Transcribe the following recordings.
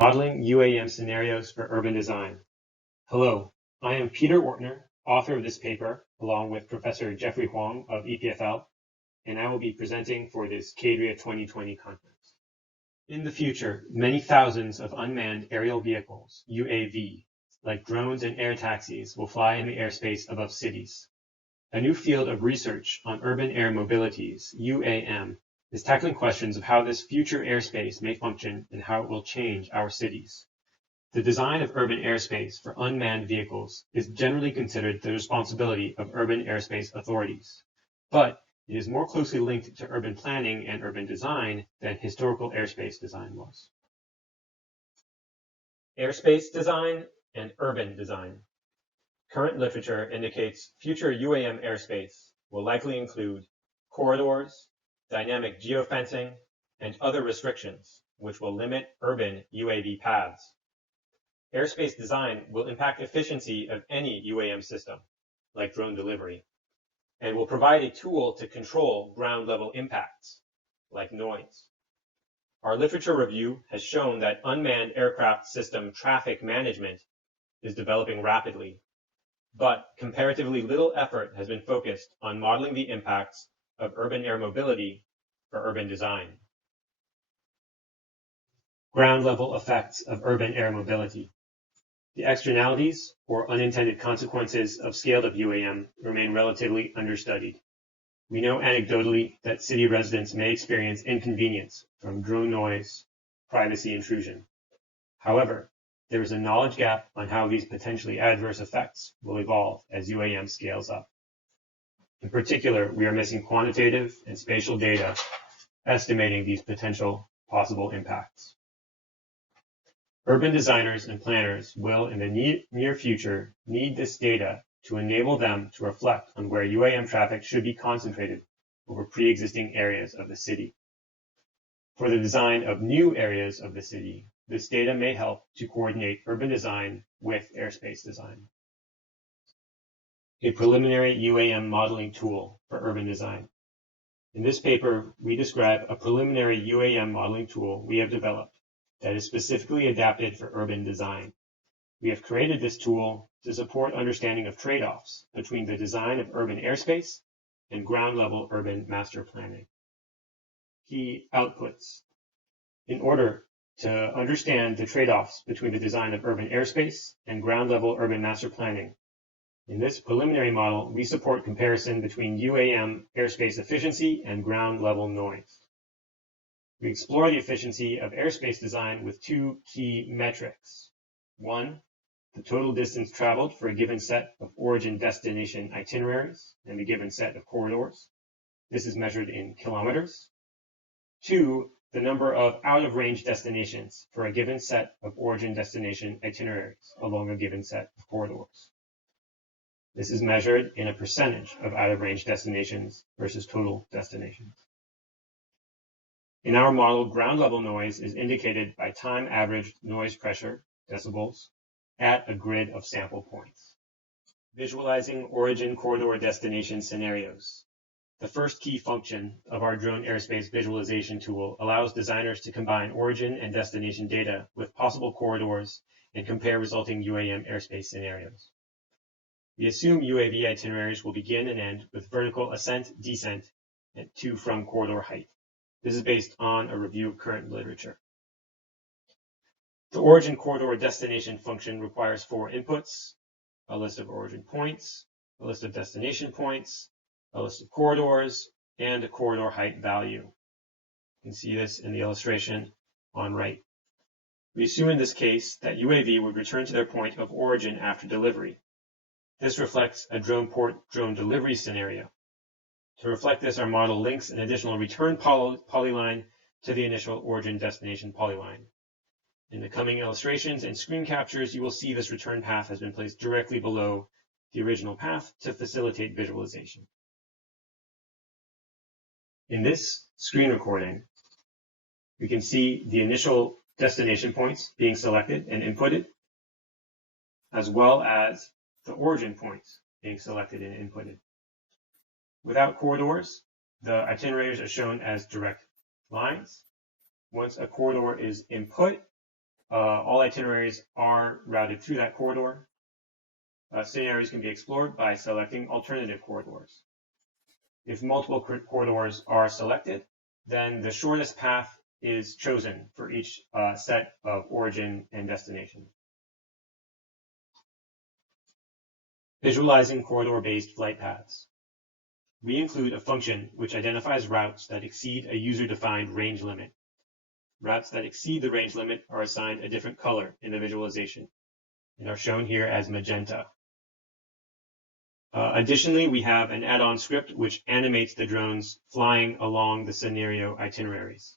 Modeling UAM Scenarios for Urban Design. Hello, I am Peter Ortner, author of this paper, along with Professor Jeffrey Huang of EPFL, and I will be presenting for this CAADRIA2020 conference. In the future, many thousands of unmanned aerial vehicles, UAV, like drones and air taxis, will fly in the airspace above cities. A new field of research on urban air mobilities, UAM, is tackling questions of how this future airspace may function and how it will change our cities. The design of urban airspace for unmanned vehicles is generally considered the responsibility of urban airspace authorities, but it is more closely linked to urban planning and urban design than historical airspace design was. Airspace design and urban design. Current literature indicates future UAM airspace will likely include corridors, dynamic geofencing, and other restrictions, which will limit urban UAV paths. Airspace design will impact efficiency of any UAM system, like drone delivery, and will provide a tool to control ground-level impacts, like noise. Our literature review has shown that unmanned aircraft system traffic management is developing rapidly, but comparatively little effort has been focused on modeling the impacts of urban air mobility for urban design. Ground-level effects of urban air mobility. The externalities, or unintended consequences, of scaled-up UAM remain relatively understudied. We know anecdotally that city residents may experience inconvenience from drone noise, privacy intrusion. However, there is a knowledge gap on how these potentially adverse effects will evolve as UAM scales up. In particular, we are missing quantitative and spatial data estimating these potential possible impacts. Urban designers and planners will, in the near future, need this data to enable them to reflect on where UAM traffic should be concentrated over pre-existing areas of the city. For the design of new areas of the city, this data may help to coordinate urban design with airspace design. A preliminary UAM modeling tool for urban design. In this paper, we describe a preliminary UAM modeling tool we have developed that is specifically adapted for urban design. We have created this tool to support understanding of trade-offs between the design of urban airspace and ground-level urban master planning. Key outputs. In order to understand the trade-offs between the design of urban airspace and ground-level urban master planning, in this preliminary model, we support comparison between UAM airspace efficiency and ground-level noise. We explore the efficiency of airspace design with two key metrics. One, the total distance traveled for a given set of origin-destination itineraries and a given set of corridors. This is measured in kilometers. Two, the number of out-of-range destinations for a given set of origin-destination itineraries along a given set of corridors. This is measured in a percentage of out-of-range destinations versus total destinations. In our model, ground-level noise is indicated by time-averaged noise pressure, decibels, at a grid of sample points. Visualizing origin corridor destination scenarios. The first key function of our drone airspace visualization tool allows designers to combine origin and destination data with possible corridors and compare resulting UAM airspace scenarios. We assume UAV itineraries will begin and end with vertical ascent, descent, and to from corridor height. This is based on a review of current literature. The origin corridor destination function requires 4 inputs: a list of origin points, a list of destination points, a list of corridors, and a corridor height value. You can see this in the illustration on right. We assume in this case that UAV would return to their point of origin after delivery. This reflects a drone port drone delivery scenario. To reflect this, our model links an additional return polyline to the initial origin destination polyline. In the coming illustrations and screen captures, you will see this return path has been placed directly below the original path to facilitate visualization. In this screen recording, we can see the initial destination points being selected and inputted, as well as the origin points being selected and inputted. Without corridors, the itineraries are shown as direct lines. Once a corridor is input, All itineraries are routed through that corridor. Scenarios can be explored by selecting alternative corridors. If multiple corridors are selected, then the shortest path is chosen for each set of origin and destination. Visualizing corridor-based flight paths. We include a function which identifies routes that exceed a user-defined range limit. Routes that exceed the range limit are assigned a different color in the visualization and are shown here as magenta. Additionally, we have an add-on script which animates the drones flying along the scenario itineraries.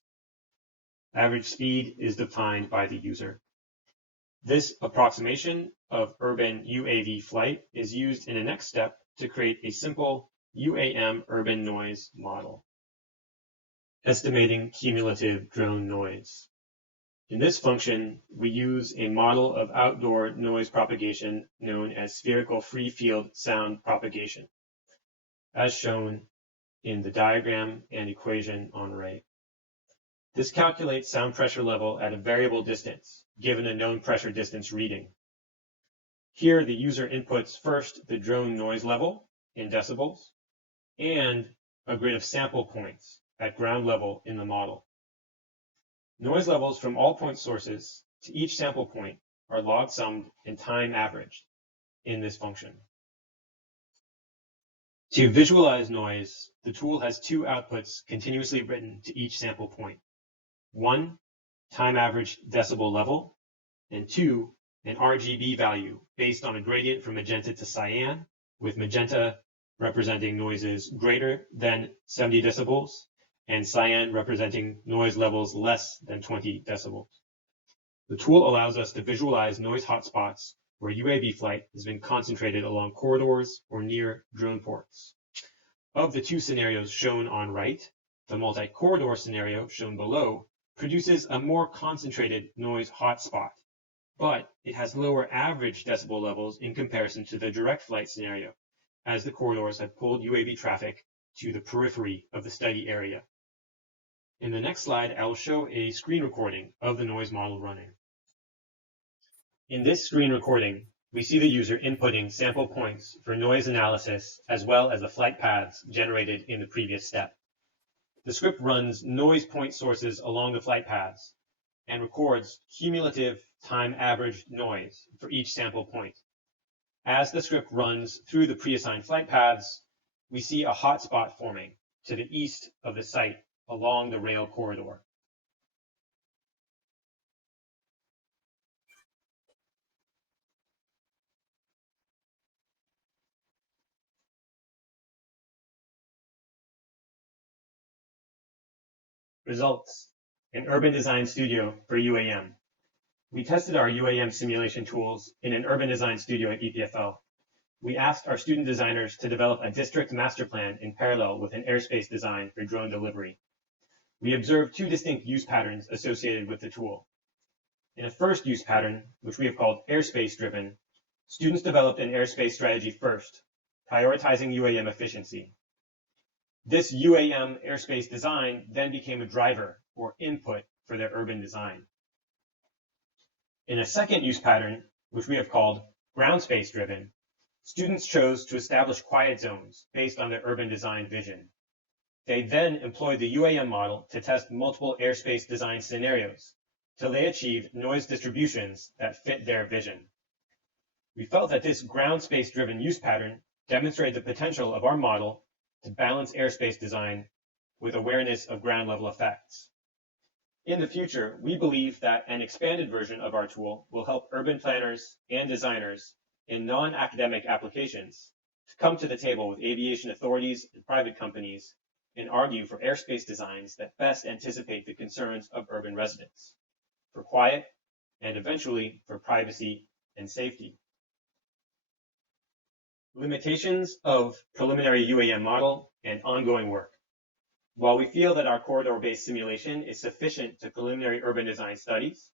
Average speed is defined by the user. This approximation of urban UAV flight is used in the next step to create a simple UAM urban noise model. Estimating cumulative drone noise. In this function, we use a model of outdoor noise propagation known as spherical free field sound propagation, as shown in the diagram and equation on right. This calculates sound pressure level at a variable distance, given a known pressure distance reading. Here, the user inputs first the drone noise level in decibels and a grid of sample points at ground level in the model. Noise levels from all point sources to each sample point are log-summed and time averaged in this function. To visualize noise, the tool has two outputs continuously written to each sample point. One, time averaged decibel level, and two, an RGB value based on a gradient from magenta to cyan, with magenta representing noises greater than 70 decibels, and cyan representing noise levels less than 20 decibels. The tool allows us to visualize noise hotspots where UAV flight has been concentrated along corridors or near drone ports. Of the two scenarios shown on right, the multi-corridor scenario shown below produces a more concentrated noise hotspot, but it has lower average decibel levels in comparison to the direct flight scenario, as the corridors have pulled UAV traffic to the periphery of the study area. In the next slide, I will show a screen recording of the noise model running. In this screen recording, we see the user inputting sample points for noise analysis as well as the flight paths generated in the previous step. The script runs noise point sources along the flight paths and records cumulative time averaged noise for each sample point. As the script runs through the pre-assigned flight paths, we see a hotspot forming to the east of the site along the rail corridor. Results: an urban design studio for UAM. We tested our UAM simulation tools in an urban design studio at EPFL. We asked our student designers to develop a district master plan in parallel with an airspace design for drone delivery. We observed two distinct use patterns associated with the tool. In a first use pattern, which we have called airspace-driven, students developed an airspace strategy first, prioritizing UAM efficiency. This UAM airspace design then became a driver or input for their urban design. In a second use pattern, which we have called ground space-driven, students chose to establish quiet zones based on their urban design vision. They then employed the UAM model to test multiple airspace design scenarios till they achieved noise distributions that fit their vision. We felt that this ground space-driven use pattern demonstrated the potential of our model to balance airspace design with awareness of ground-level effects. In the future, we believe that an expanded version of our tool will help urban planners and designers in non-academic applications to come to the table with aviation authorities and private companies and argue for airspace designs that best anticipate the concerns of urban residents, for quiet, and eventually for privacy and safety. Limitations of preliminary UAM model and ongoing work. While we feel that our corridor-based simulation is sufficient to preliminary urban design studies,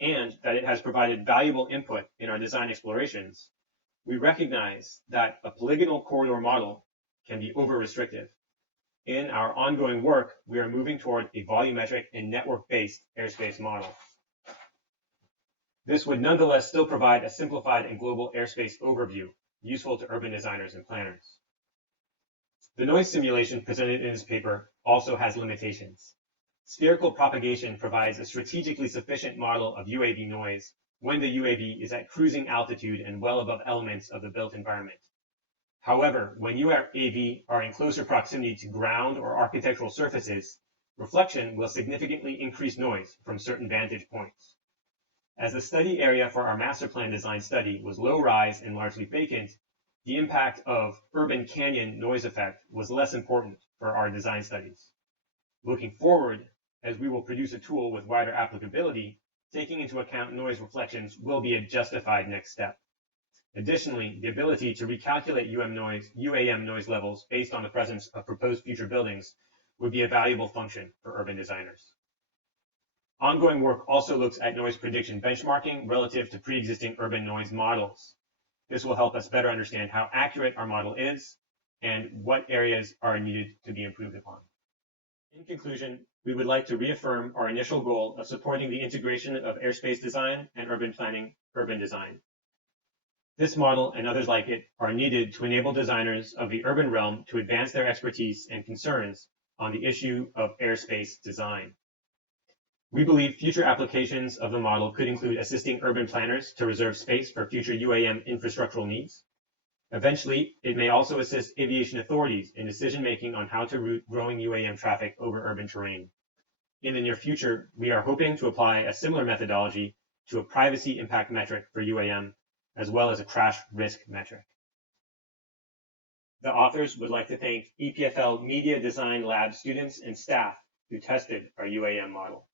and that it has provided valuable input in our design explorations, we recognize that a polygonal corridor model can be over-restrictive. In our ongoing work, we are moving toward a volumetric and network-based airspace model. This would nonetheless still provide a simplified and global airspace overview, useful to urban designers and planners. The noise simulation presented in this paper also has limitations. Spherical propagation provides a strategically sufficient model of UAV noise when the UAV is at cruising altitude and well above elements of the built environment. However, when UAV are in closer proximity to ground or architectural surfaces, reflection will significantly increase noise from certain vantage points. As the study area for our master plan design study was low-rise and largely vacant, the impact of urban canyon noise effect was less important for our design studies. Looking forward, as we will produce a tool with wider applicability, taking into account noise reflections will be a justified next step. Additionally, the ability to recalculate UAM noise levels based on the presence of proposed future buildings would be a valuable function for urban designers. Ongoing work also looks at noise prediction benchmarking relative to pre-existing urban noise models. This will help us better understand how accurate our model is and what areas are needed to be improved upon. In conclusion, we would like to reaffirm our initial goal of supporting the integration of airspace design and urban planning, urban design. This model and others like it are needed to enable designers of the urban realm to advance their expertise and concerns on the issue of airspace design. We believe future applications of the model could include assisting urban planners to reserve space for future UAM infrastructural needs. Eventually, it may also assist aviation authorities in decision-making on how to route growing UAM traffic over urban terrain. In the near future, we are hoping to apply a similar methodology to a privacy impact metric for UAM, as well as a crash risk metric. The authors would like to thank EPFL Media Design Lab students and staff who tested our UAM model.